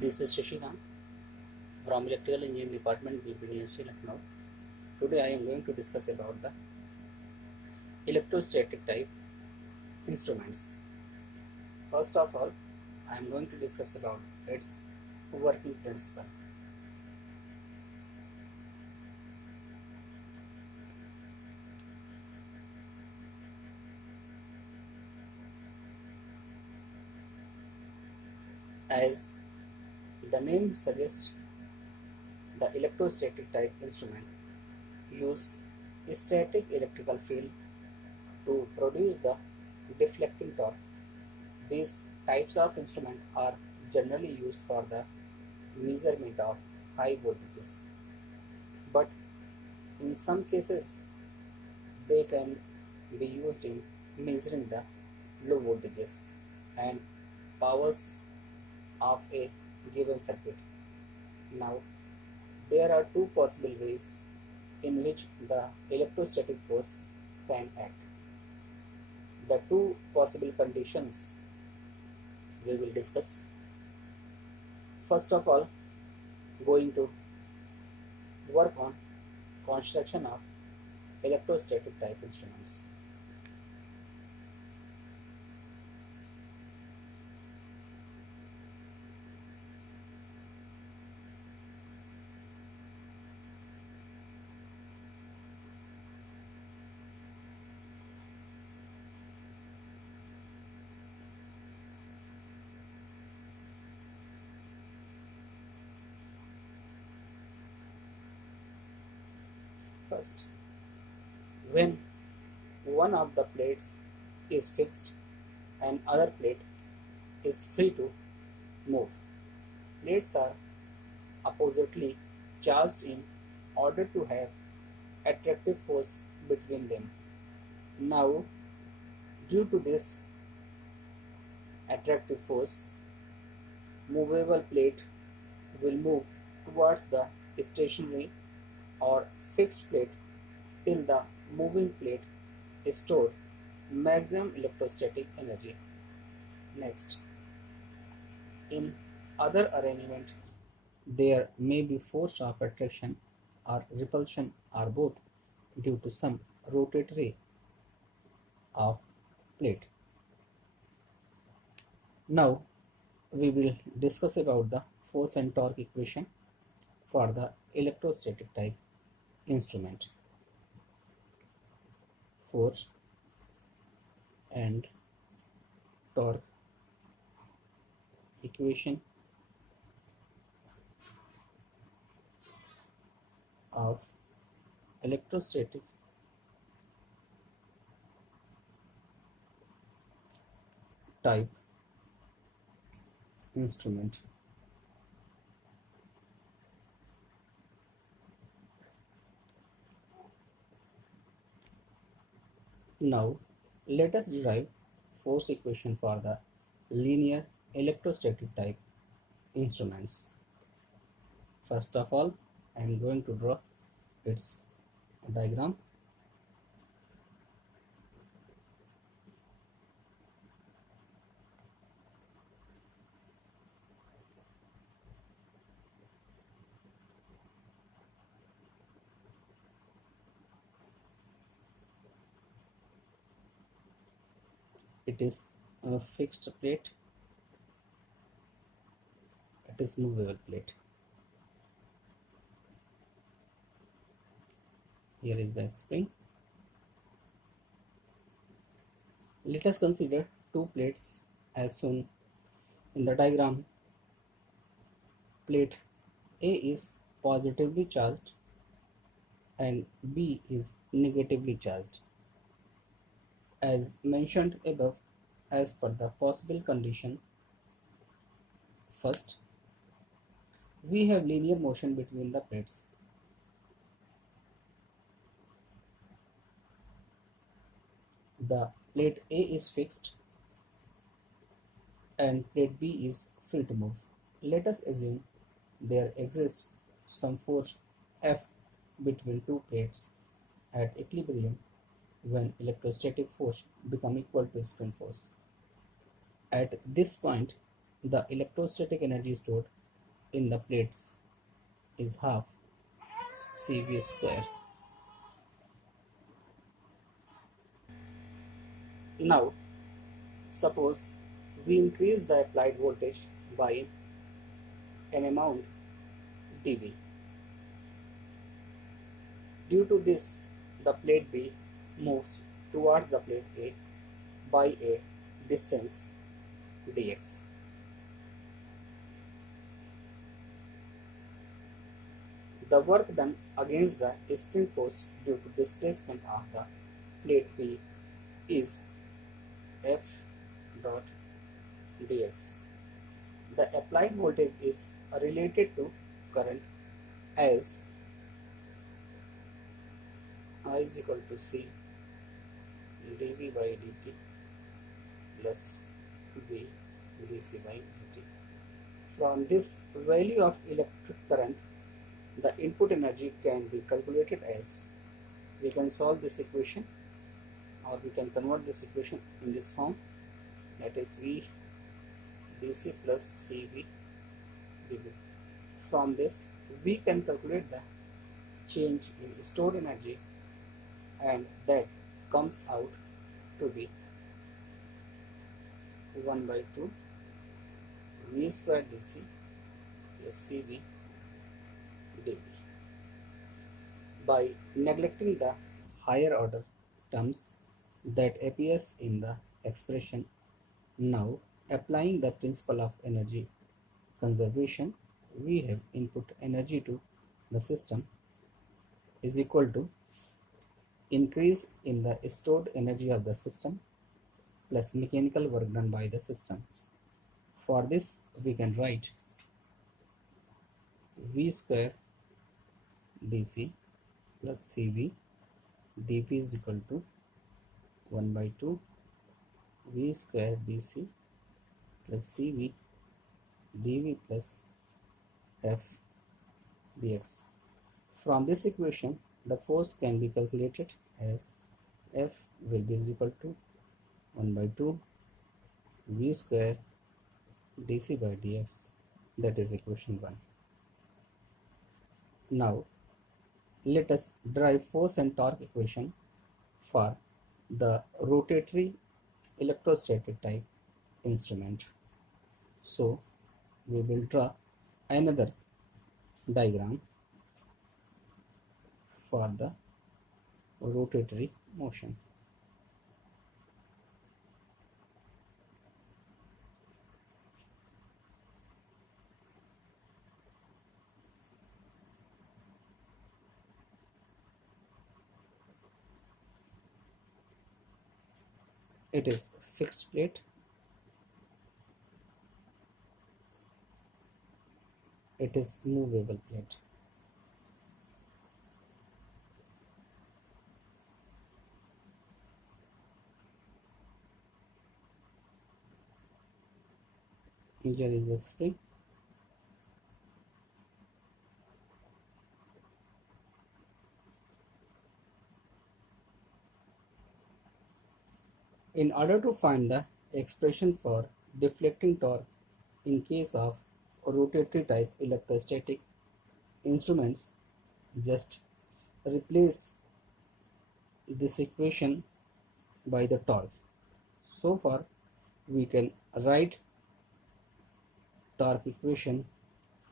This is Shashikant from Electrical Engineering Department, BEE3303, Lucknow. Today I am going to discuss about the electrostatic type instruments. First of all, I am going to discuss about its working principle. As the name suggests, the electrostatic type instrument use static electrical field to produce the deflecting torque. These types of instrument are generally used for the measurement of high voltages, but in some cases they can be used in measuring the low voltages and powers of a given circuit. Now, there are two possible ways in which the electrostatic force can act. The two possible conditions we will discuss. First of all, going to work on construction of electrostatic type instruments. First, when one of the plates is fixed and other plate is free to move, plates are oppositely charged in order to have attractive force between them. Now, due to this attractive force, movable plate will move towards the stationary or fixed plate till the moving plate stored maximum electrostatic energy. Next, in other arrangement, there may be force of attraction or repulsion or both due to some rotatory of plate. Now we will discuss about the force and torque equation for the electrostatic type instrument. Force and torque equation of electrostatic type instrument. Now let us derive force equation for the linear electrostatic type instruments. First of all, I am going to draw its diagram. It is a fixed plate, it is movable plate. Here is the spring. Let us consider two plates as shown in the diagram. Plate A is positively charged and B is negatively charged. As mentioned above, as per the possible condition, first, we have linear motion between the plates. The plate A is fixed and plate B is free to move. Let us assume there exists some force F between two plates at equilibrium when electrostatic force become equal to spring force. At this point, the electrostatic energy stored in the plates is half CV square. Now, suppose we increase the applied voltage by an amount dV. Due to this, the plate B moves towards the plate A by a distance dx. The work done against the spring force due to displacement of the plate B is F dot dx. The applied voltage is related to current as I is equal to C dV by dt plus V dC by dt. From this value of electric current, the input energy can be calculated as, we can solve this equation or we can convert this equation in this form, that is V dC plus CV dV. From this we can calculate the change in stored energy, and that comes out to be 1 by 2 V square dC plus CV dV. By neglecting the higher order terms that appears in the expression, now applying the principle of energy conservation, we have input energy to the system is equal to increase in the stored energy of the system plus mechanical work done by the system. For this we can write V square dC plus CV dV is equal to 1 by 2 V square dC plus CV dV plus F dx. From this equation, the force can be calculated as F will be equal to 1 by 2 V square dC by dx, that is equation 1. Now let us derive force and torque equation for the rotatory electrostatic type instrument. So we will draw another diagram for the rotatory motion. It is fixed plate. It is movable plate. Here is the spring. In order to find the expression for deflecting torque in case of rotatory type electrostatic instruments, just replace this equation by the torque. So far we can write torque equation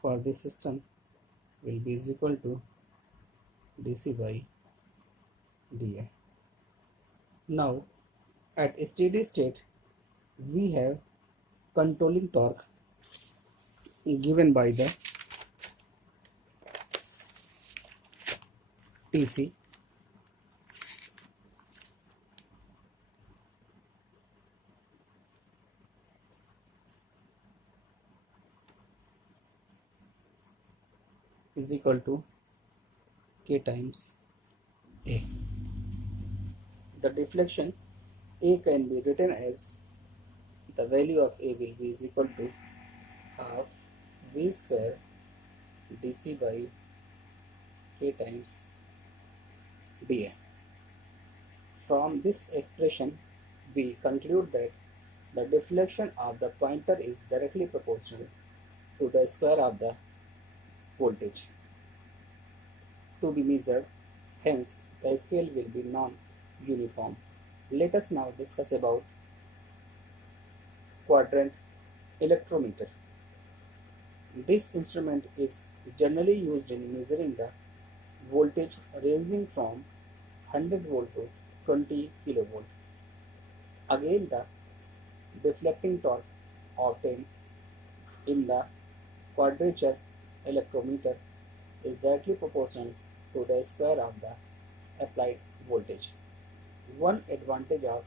for this system will be is equal to dC by dA. Now at steady state we have controlling torque given by the TC is equal to K times A. The deflection A can be written as, the value of A will be is equal to half V square dC by K times dA. From this expression we conclude that the deflection of the pointer is directly proportional to the square of the voltage to be measured, hence the scale will be non-uniform. Let us now discuss about quadrant electrometer. This instrument is generally used in measuring the voltage ranging from 100 volt to 20 kilovolt. Again, the deflecting torque obtained in the quadrature electrometer is directly proportional to the square of the applied voltage. One advantage of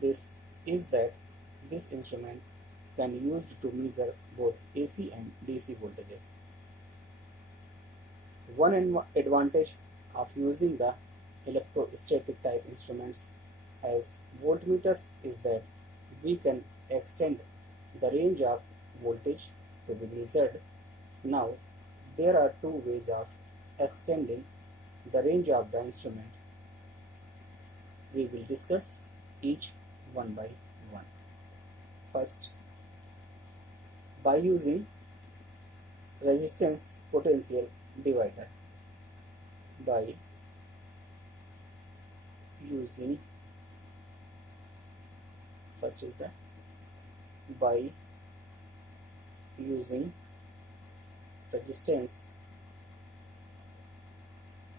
this is that this instrument can be used to measure both AC and DC voltages. One advantage of using the electrostatic type instruments as voltmeters is that we can extend the range of voltage to be measured. Now, there are two ways of extending the range of the instrument. We will discuss each one by one. First, by using resistance potential divider. By using first is the by using resistance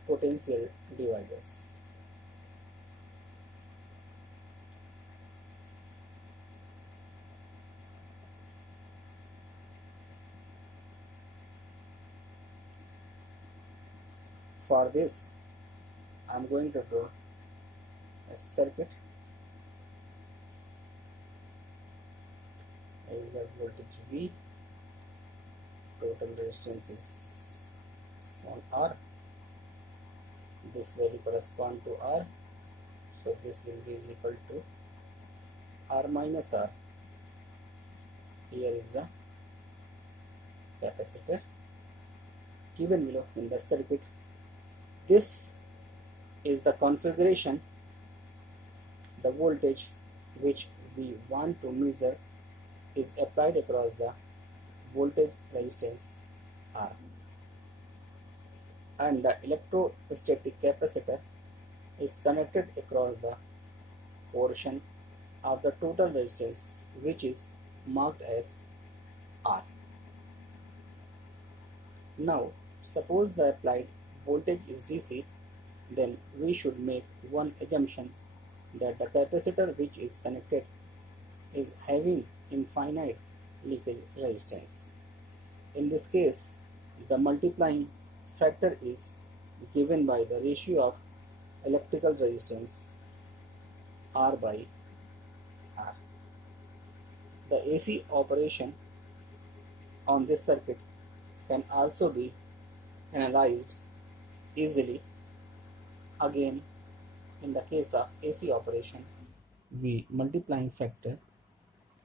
potential dividers. For this, I am going to draw a circuit. Here is the voltage V. Total resistance is small r. This value corresponds to R. So this will be is equal to R minus R. Here is the capacitor given below in the circuit. This is the configuration, the voltage which we want to measure is applied across the voltage resistance R, and the electrostatic capacitor is connected across the portion of the total resistance which is marked as R. Now, suppose the applied voltage is DC, then we should make one assumption that the capacitor which is connected is having infinite leakage resistance. In this case, the multiplying factor is given by the ratio of electrical resistance R by R. The AC operation on this circuit can also be analyzed easily. Again, in the case of AC operation, V multiplying factor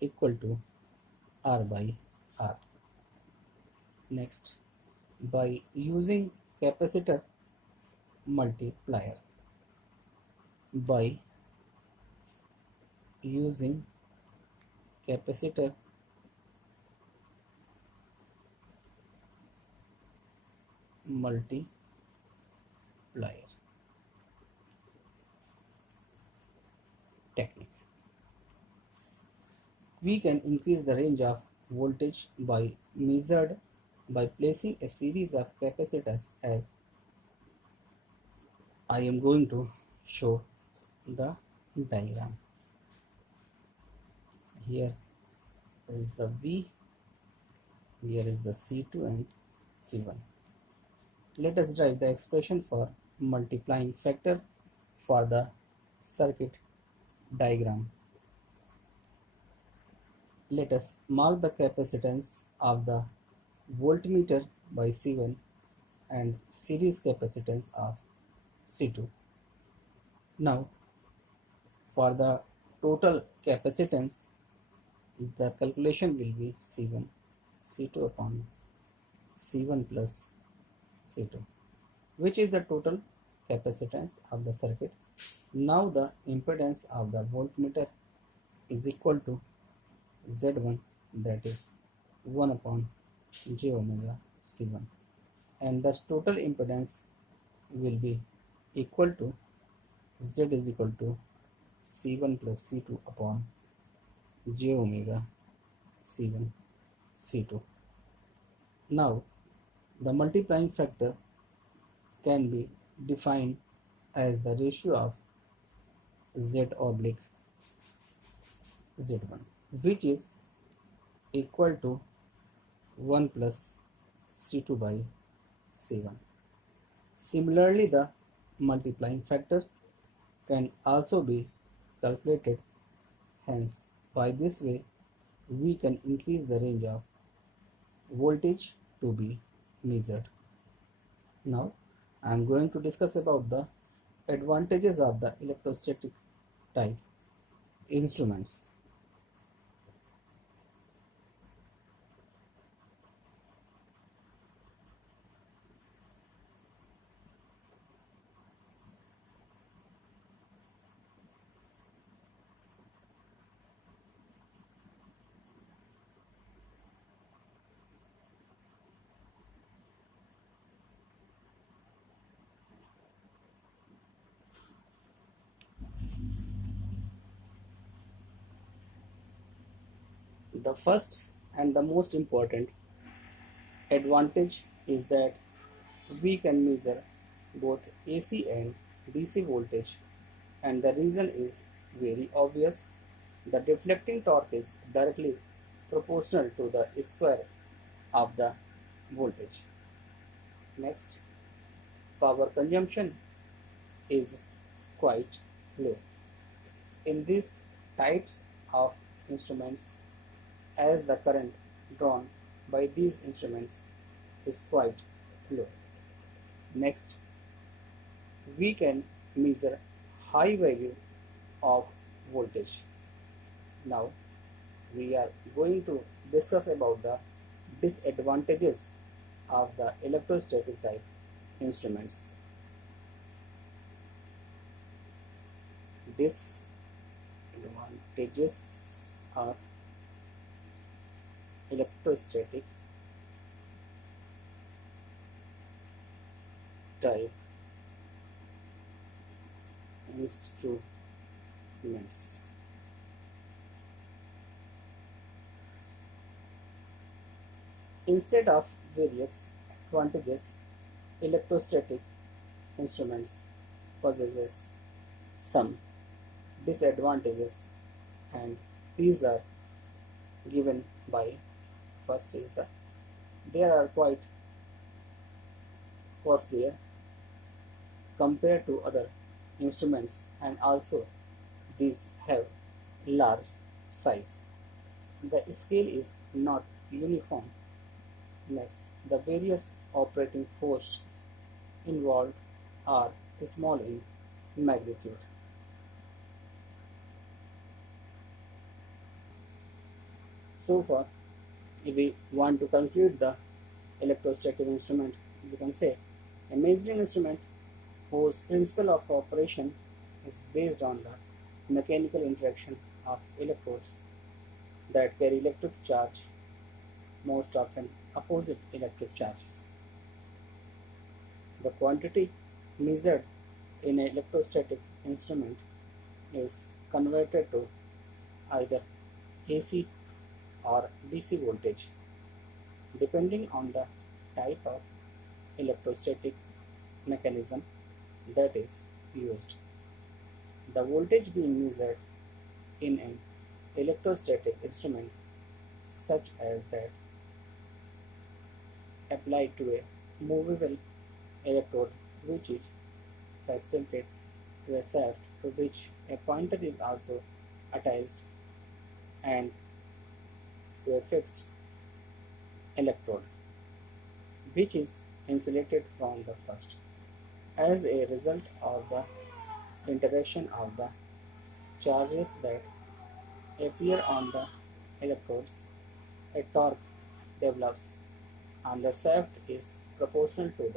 equal to R by R. Next, by using capacitor multiplier. By using capacitor multiplier, technique, we can increase the range of voltage by measured by placing a series of capacitors as I am going to show the diagram. Here is the V, here is the C2 and C1. Let us derive the expression for multiplying factor for the circuit diagram. Let us mark the capacitance of the voltmeter by C1 and series capacitance of C2. Now, for the total capacitance, the calculation will be C2 upon C1 plus C2, which is the total capacitance of the circuit. Now the impedance of the voltmeter is equal to Z1, that is 1 upon j omega C1. and thus total impedance will be equal to Z is equal to C1 plus C2 upon j omega C1 C2. Now the multiplying factor can be defined as the ratio of Z oblique Z1, which is equal to 1 plus C2 by C1. Similarly, the multiplying factor can also be calculated. Hence, by this way, we can increase the range of voltage to be measured. Now, I am going to discuss about the advantages of the electrostatic type instruments. The first and the most important advantage is that we can measure both AC and DC voltage, and the reason is very obvious. The deflecting torque is directly proportional to the square of the voltage. Next, power consumption is quite low. In these types of instruments, as the current drawn by these instruments is quite low. Next, we can measure high value of voltage. Now, we are going to discuss about the disadvantages of the electrostatic type instruments. Disadvantages are electrostatic type instruments. Instead of various advantages, electrostatic instruments possesses some disadvantages, and these are given by: first is they are quite costlier compared to other instruments, and also these have large size. The scale is not uniform. Next, the various operating forces involved are small in magnitude. So far, if we want to conclude the electrostatic instrument, we can say a measuring instrument whose principle of operation is based on the mechanical interaction of electrodes that carry electric charge, most often opposite electric charges. The quantity measured in an electrostatic instrument is converted to either AC or DC voltage, depending on the type of electrostatic mechanism that is used. The voltage being measured in an electrostatic instrument, such as that applied to a movable electrode which is fastened to a shaft to which a pointer is also attached, and to a fixed electrode which is insulated from the first. As a result of the interaction of the charges that appear on the electrodes, a torque develops, and the shaft is proportional to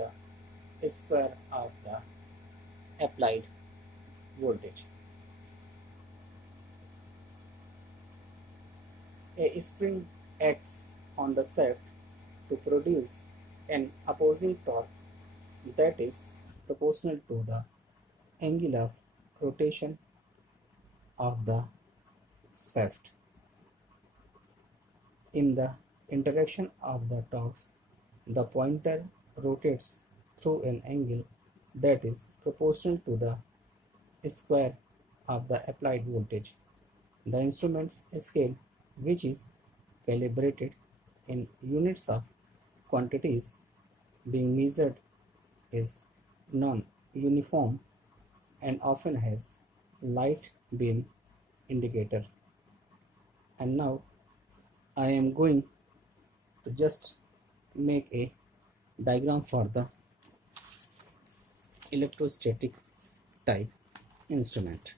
the square of the applied voltage. A spring acts on the shaft to produce an opposing torque that is proportional to the angle of rotation of the shaft. In the interaction of the torques, the pointer rotates through an angle that is proportional to the square of the applied voltage. The instrument's scale, which is calibrated in units of quantities being measured, is non-uniform and often has light beam indicator. And now I am going to just make a diagram for the electrostatic type instrument.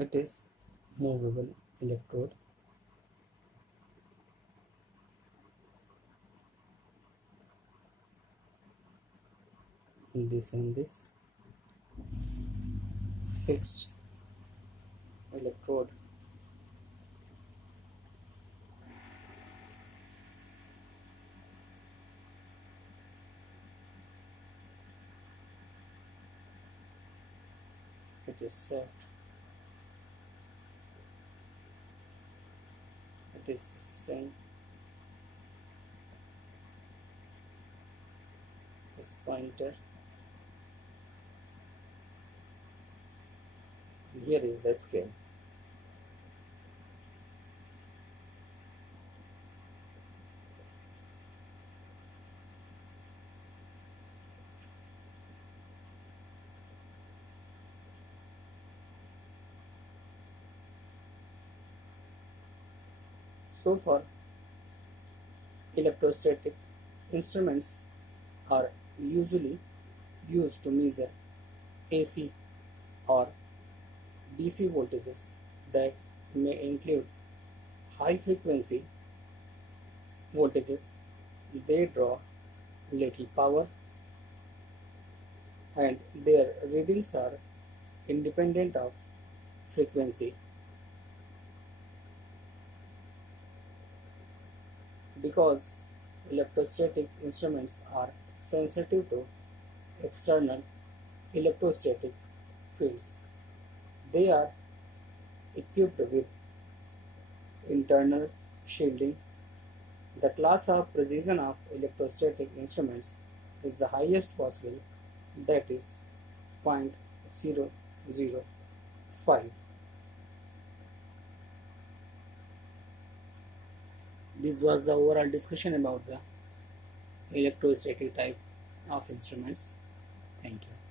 It is movable electrode. This and this fixed electrode. It is set. It is spring. This pointer. Here is the scale. So far, electrostatic instruments are usually used to measure AC or DC voltages that may include high frequency voltages. They draw little power and their readings are independent of frequency. Because electrostatic instruments are sensitive to external electrostatic fields, they are equipped with internal shielding. The class of precision of electrostatic instruments is the highest possible, that is 0.005. This was the overall discussion about the electrostatic type of instruments. Thank you.